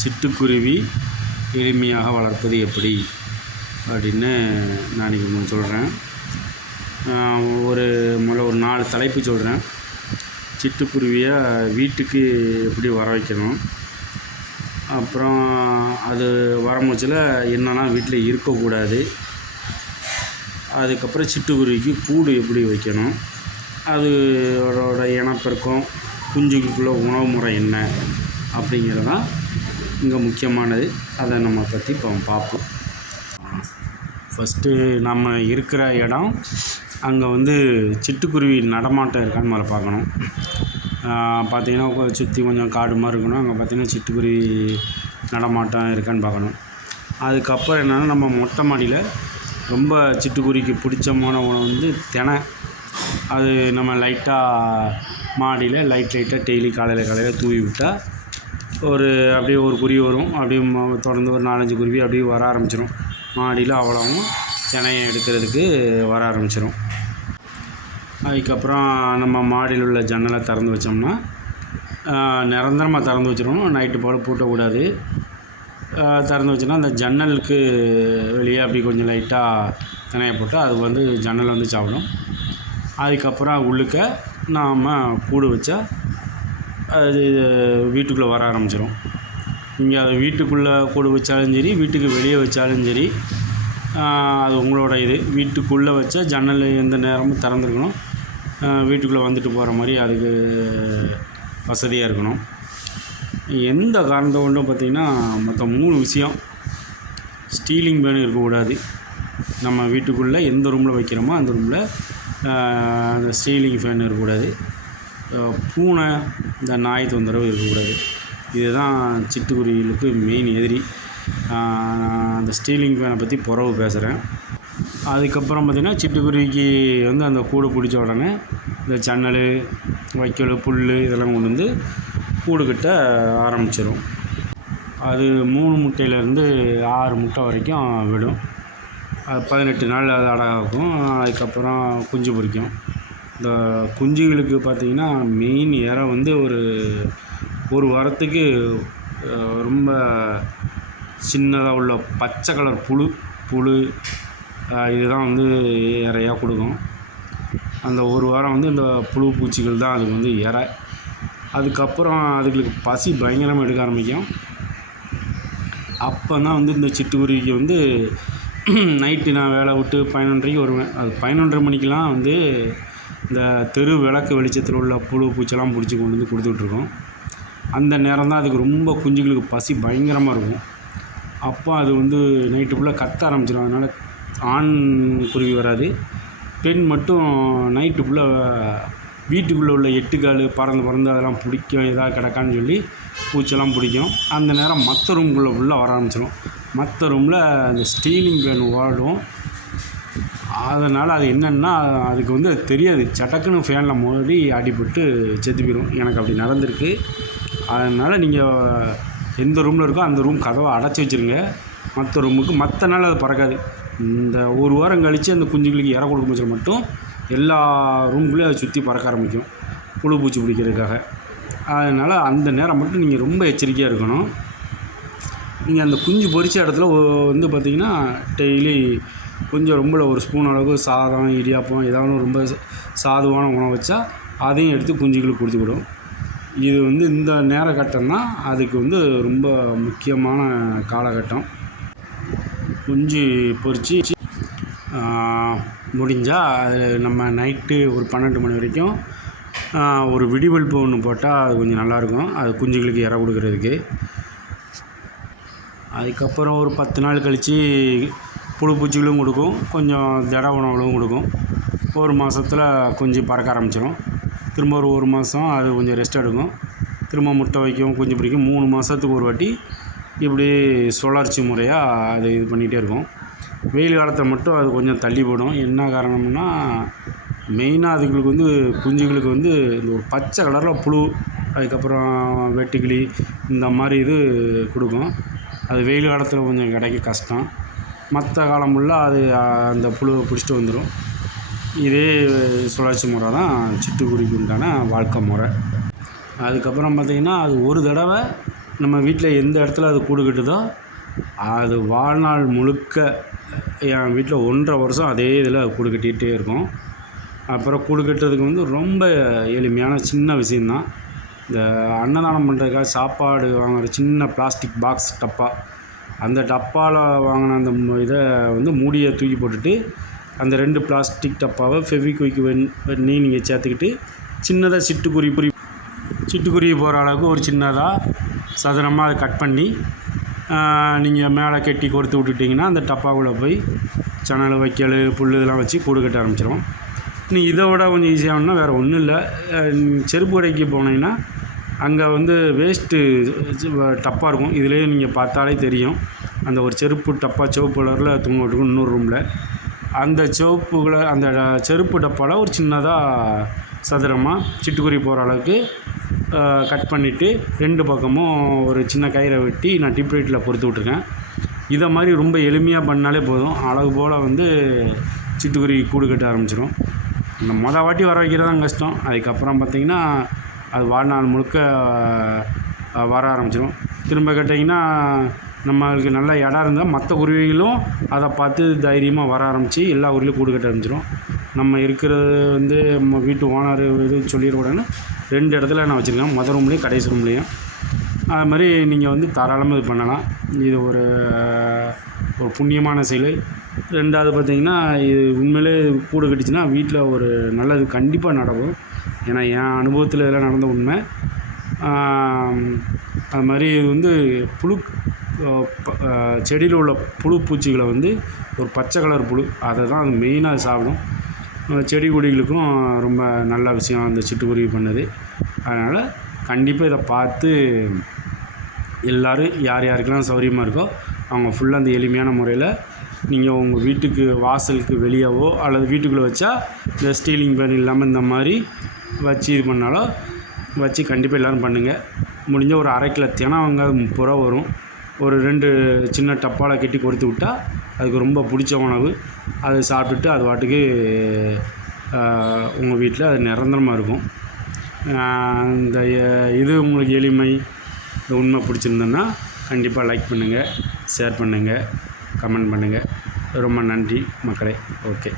சிட்டுக்குருவி எளிமையாக வளர்ப்பது எப்படி அப்படின்னு நான் இன்றைக்கி சொல்கிறேன். முதல்ல ஒரு 4 தலைப்பு சொல்கிறேன். சிட்டுக்குருவியை வீட்டுக்கு எப்படி வர வைக்கணும், அப்புறம் அது வரமுச்சில் என்னென்னா வீட்டில் இருக்கக்கூடாது, அதுக்கப்புறம் சிட்டுக்குருவிக்கு கூடு எப்படி வைக்கணும், அதோட இனப்பெருக்கம், குஞ்சுகளுக்குள்ள உணவு முறை என்ன அப்படிங்கிறது தான் இங்கே முக்கியமானது. அதை நம்ம பற்றி இப்போ பார்ப்போம். ஃபஸ்ட்டு நம்ம இருக்கிற இடம், அங்கே சிட்டுக்குருவி நடமாட்டம் இருக்கான்னு முதல்ல பார்க்கணும். பார்த்திங்கன்னா சுற்றி கொஞ்சம் காடு மாதிரி இருக்கணும். அங்கே பார்த்திங்கன்னா சிட்டுக்குருவி நடமாட்டம் இருக்கான்னு பார்க்கணும். அதுக்கப்புறம் என்னென்னா, நம்ம மொட்டை மாடியில் ரொம்ப சிட்டுக்குருவிக்கு பிடிச்சமான உணவு தினை. அது நம்ம லைட்டாக மாடியில் லைட்டாக டெய்லி காலையில் தூவி விட்டால் அப்படியே ஒரு குருவி வரும். அப்படியே தொடர்ந்து ஒரு 4-5 குருவி அப்படியே வர ஆரம்பிச்சிடும். மாடியில் அவ்வளவும் தினையை எடுக்கிறதுக்கு வர ஆரம்பிச்சிடும். அதுக்கப்புறம் நம்ம மாடியில் உள்ள ஜன்னலை திறந்து வச்சோம்னா, நிரந்தரமாக திறந்து வச்சிடணும். நைட்டு போல் பூட்டக்கூடாது. திறந்து வச்சோன்னா அந்த ஜன்னலுக்கு வெளியே அப்படி கொஞ்சம் லைட்டாக தினையை போட்டு அது ஜன்னல் சாப்பிடும். அதுக்கப்புறம் உள்ளுக்க நாம் கூடு வச்சா அது வீட்டுக்குள்ளே வர ஆரம்பிச்சிடும். நீங்கள் அதை வீட்டுக்குள்ளே கூடு வச்சாலும் சரி, வீட்டுக்கு வெளியே வச்சாலும் சரி, அது உங்களோட வீட்டுக்குள்ளே வச்சா ஜன்னல் எந்த நேரமும் திறந்துருக்கணும். வீட்டுக்குள்ளே வந்துட்டு போகிற மாதிரி அதுக்கு வசதியாக இருக்கணும். எந்த காரணத்தை கொண்டும் பார்த்திங்கன்னா மொத்தம் 3 விஷயம். ஸ்டீலிங் ஃபேன் இருக்கக்கூடாது. நம்ம வீட்டுக்குள்ளே எந்த ரூமில் வைக்கிறோமோ அந்த ரூமில் அந்த ஸ்டீலிங் ஃபேன் இருக்கக்கூடாது. பூனை, இந்த நாய் தொந்தரவு இருக்கக்கூடாது. இதுதான் சிட்டுக்குருவிகளுக்கு மெயின் எதிரி. அந்த ஸ்டீலிங் ஃபேனை பற்றி பிறகு பேசுகிறேன். அதுக்கப்புறம் பார்த்திங்கன்னா, சிட்டுக்குருவிக்கு அந்த கூடு பிடிச்ச உடனே இந்த ஜன்னல், வைக்கோல், புல் இதெல்லாம் கொண்டு கூடுக்கிட்ட ஆரம்பிச்சிடும். அது 3 முட்டையிலேருந்து 6 முட்டை வரைக்கும் விடும். அது 18 நாள் அது அடகாகும். அதுக்கப்புறம் குஞ்சு பொரிக்கும். இந்த குஞ்சுகளுக்கு பார்த்திங்கன்னா மெயின் இரை ஒரு வாரத்துக்கு ரொம்ப சின்னதாக உள்ள பச்சை கலர் புழு இதுதான் இறையாக கொடுக்கும். அந்த ஒரு வாரம் இந்த புழு பூச்சிகள் தான் அதுக்கு இறை. அதுக்கப்புறம் அதுங்களுக்கு பசி பயங்கரமாக எடுக்க ஆரம்பிக்கும். அப்போ தான் இந்த சிட்டுக்குருவிக்கு நைட்டு நான் வேலை விட்டு 11:30 வருவேன். அது 11:30 மணிக்கெலாம் இந்த தெரு விளக்கு வெளிச்சத்தில் உள்ள புழு பூச்செல்லாம் பிடிச்சி கொண்டு கொடுத்துட்ருக்கோம். அந்த நேரம் தான் அதுக்கு ரொம்ப குஞ்சுகளுக்கு பசி பயங்கரமாக இருக்கும். அப்போ அது நைட்டு ஃபுல்லாக கத்த ஆரம்பிச்சிடும். அதனால் ஆண் குருவி வராது. பெண் மட்டும் நைட்டு ஃபுல்லாக வீட்டுக்குள்ளே உள்ள 8 கால் பறந்து அதெல்லாம் பிடிக்கும். எதாவது கிடக்கான்னு சொல்லி பூச்செல்லாம் பிடிக்கும். அந்த நேரம் மற்ற ரூம்குள்ளே ஃபுல்லாக வர ஆரம்பிச்சிடும். மற்ற ரூமில் அந்த ஸ்டீலிங் ஃபேன் ஓடும். அதனால் அது என்னென்னா, அதுக்கு அது தெரியாது. சட்டக்குன்னு ஃபேனில் மோதி அடிபட்டு செத்து போயிடும். எனக்கு அப்படி நடந்திருக்கு. அதனால் நீங்கள் எந்த ரூமில் இருக்கோ அந்த ரூம் கதவை அடைச்சி வச்சுருங்க. மற்ற ரூமுக்கு மற்ற நாள் அது பறக்காது. இந்த ஒரு வாரம் கழித்து அந்த குஞ்சுகளுக்கு இற கொடுக்க முடிச்சா மட்டும் எல்லா ரூம்குள்ளேயும் அதை சுற்றி பறக்க ஆரம்பிக்கும், புழு பூச்சி பிடிக்கிறதுக்காக. அதனால் அந்த நேரம் மட்டும் நீங்கள் ரொம்ப எச்சரிக்கையாக இருக்கணும். நீங்கள் அந்த குஞ்சு பொரிச்ச இடத்துல பார்த்திங்கன்னா டெய்லி கொஞ்சம் ரொம்ப ஒரு ஸ்பூன் அளவுக்கு சாதம், இடியாப்பம் ஏதாவது ரொம்ப சாதுவான உணவு வச்சா அதையும் எடுத்து குஞ்சுகளுக்கு கொடுத்துக்கிடும். இது இந்த நேர கட்டம் தான் அதுக்கு ரொம்ப முக்கியமான காலகட்டம். குஞ்சு பொரித்து முடிஞ்சால் அது நம்ம நைட்டு ஒரு 12 மணி வரைக்கும் ஒரு விடிவெல்ப்பு ஒன்று போட்டால் அது கொஞ்சம் நல்லாயிருக்கும். அது குஞ்சுகளுக்கு இற கொடுக்கறதுக்கு. அதுக்கப்புறம் ஒரு 10 நாள் கழித்து புழு பூச்சிகளும் கொடுக்கும், கொஞ்சம் திட உணவுகளும் கொடுக்கும். ஒரு மாதத்தில் குஞ்சு பறக்க ஆரம்பிச்சிடும். திரும்ப ஒரு மாதம் அது கொஞ்சம் ரெஸ்ட் எடுக்கும். திரும்ப முட்டை வைக்கும், குஞ்சு பிடிக்கும். 3 மாதத்துக்கு ஒரு வாட்டி இப்படி சுழற்சி முறையாக அது இது பண்ணிகிட்டே இருக்கும். வெயில் காலத்தில் மட்டும் அது கொஞ்சம் தள்ளி போடும். என்ன காரணம்னா, மெயினாக அதுங்களுக்கு குஞ்சுகளுக்கு இந்த ஒரு பச்சை கலரில் புழு, அதுக்கப்புறம் வெட்டுக்கிளி இந்த மாதிரி இது கொடுக்கும். அது வெயில் காலத்தில் கொஞ்சம் கிடைக்க கஷ்டம். மற்ற காலம் ஃபுல்லாக அது அந்த புழுவை பிடிச்சிட்டு வந்துடும். இதே சுழற்சி முறை தான் சிட்டுக்குருவிக்கு உண்டான வாழ்க்கை முறை. அதுக்கப்புறம் பார்த்திங்கன்னா, அது ஒரு தடவை நம்ம வீட்டில் எந்த இடத்துல அது கூடு கட்டுதோ அது வாழ்நாள் முழுக்க என் வீட்டில் 1.5 வருஷம் அதே இதில் கூடு கட்டிகிட்டே இருக்கும். அப்புறம் கூடு கட்டுறதுக்கு வந்து ரொம்ப எளிமையான சின்ன விஷயந்தான். இந்த அன்னதானம் பண்ணுறதுக்காக சாப்பாடு வாங்குகிற சின்ன பிளாஸ்டிக் பாக்ஸ் டப்பா, அந்த டப்பாவில் வாங்கின அந்த இதை வந்து மூடியை தூக்கி போட்டுட்டு அந்த 2 பிளாஸ்டிக் டப்பாவை ஃபெவிக்விக் பண்ணி நீங்கள் சேர்த்துக்கிட்டு சின்னதாக சிட்டுக்குருவி போகிற அளவுக்கு ஒரு சின்னதாக சதுரமாக அதை கட் பண்ணி நீங்கள் மேலே கட்டி கொடுத்து விட்டுட்டிங்கன்னா அந்த டப்பாக்குள்ளே போய் சணல், வைக்கல், புல் இதெல்லாம் வச்சு கூடு கட்ட ஆரம்பிச்சிடும். இதை விட கொஞ்சம் ஈஸியாகனா வேறு ஒன்றும் இல்லை. செருப்பு கடைக்கு போனீங்கன்னா அங்கே வந்து வேஸ்ட்டு டப்பா இருக்கும். இதிலே நீங்கள் பார்த்தாலே தெரியும். அந்த ஒரு செருப்பு டப்பா சிவப்பு கலரில் தூங்க விட்டுருக்கும் இன்னொரு ரூமில். அந்த அந்த செருப்பு டப்பாவில் ஒரு சின்னதாக சதுரமாக சிட்டுக்குருவி போகிற அளவுக்கு கட் பண்ணிவிட்டு 2 பக்கமும் ஒரு சின்ன கயிறை வெட்டி நான் டிப் லைட்டில் பொறுத்து விட்ருக்கேன். இதை மாதிரி ரொம்ப எளிமையாக பண்ணாலே போதும். அழகு போல் வந்து சிட்டுக்குருவி கூடு கட்ட ஆரம்பிச்சிடும். இந்த வாட்டி வர வைக்கிறது தான் கஷ்டம். அதுக்கப்புறம் பார்த்திங்கன்னா அது வாழ்நாள் முழுக்க வர ஆரம்பிச்சிடும். திரும்ப கேட்டிங்கன்னா நம்மளுக்கு நல்ல இடம் இருந்தால் மற்ற குருவிகளும் அதை பார்த்து தைரியமாக வர ஆரம்பித்து எல்லா குருவிலையும் கூடு கட்ட ஆரம்பிச்சிடும். நம்ம இருக்கிறது வந்து நம்ம வீட்டு ஓனர் இது சொல்லிடக்கூடாதுன்னு 2 இடத்துல நான் வச்சுருக்கேன். மொதல் ரூம்லேயும் கடைசி ரூம்லேயும். அது மாதிரி நீங்கள் வந்து தாராளமாக இது பண்ணலாம். இது ஒரு புண்ணியமான செயல். 2வது பார்த்திங்கன்னா இது உண்மையிலே கூடு கட்டிச்சுன்னா வீட்டில் ஒரு நல்லது கண்டிப்பாக நடக்கும். ஏன்னா என் அனுபவத்தில் இதெல்லாம் நடந்த உண்மை. அது மாதிரி இது வந்து செடியில் உள்ள புழு பூச்சிகளை வந்து ஒரு பச்சை கலர் புழு அதை தான் அது மெயினாக சாப்பிடும். செடி கொடிகளுக்கும் ரொம்ப நல்ல விஷயம் அந்த சிட்டுக்குருவி பண்ணது. அதனால் கண்டிப்பாக இதை பார்த்து எல்லோரும் யார் யாருக்கெல்லாம் சௌகரியமாக இருக்கோ அவங்க ஃபுல்லாக அந்த எளிமையான முறையில் நீங்கள் உங்கள் வீட்டுக்கு வாசலுக்கு வெளியவோ அல்லது வீட்டுக்குள்ளே வச்சா இந்த ஸ்டீலிங் பேன் இல்லாமல் இந்த மாதிரி வச்சு இது பண்ணாலும் வச்சு கண்டிப்பாக எல்லோரும் பண்ணுங்கள். முடிஞ்ச ஒரு 1/2 கிலோ தினம் அவங்க 30 ரூபா வரும். ஒரு 2 சின்ன டப்பாவில் கட்டி கொடுத்து விட்டால் அதுக்கு ரொம்ப பிடிச்ச உணவு. அதை சாப்பிட்டுட்டு அது பாட்டுக்கு உங்கள் வீட்டில் அது நிரந்தரமாக இருக்கும். இந்த இது உங்களுக்கு எளிமை இந்த உண்மை பிடிச்சிருந்ததுன்னா கண்டிப்பாக லைக் பண்ணுங்கள், ஷேர் பண்ணுங்கள், கமெண்ட் பண்ணுங்கள். ரொம்ப நன்றி மக்களே. ஓகே.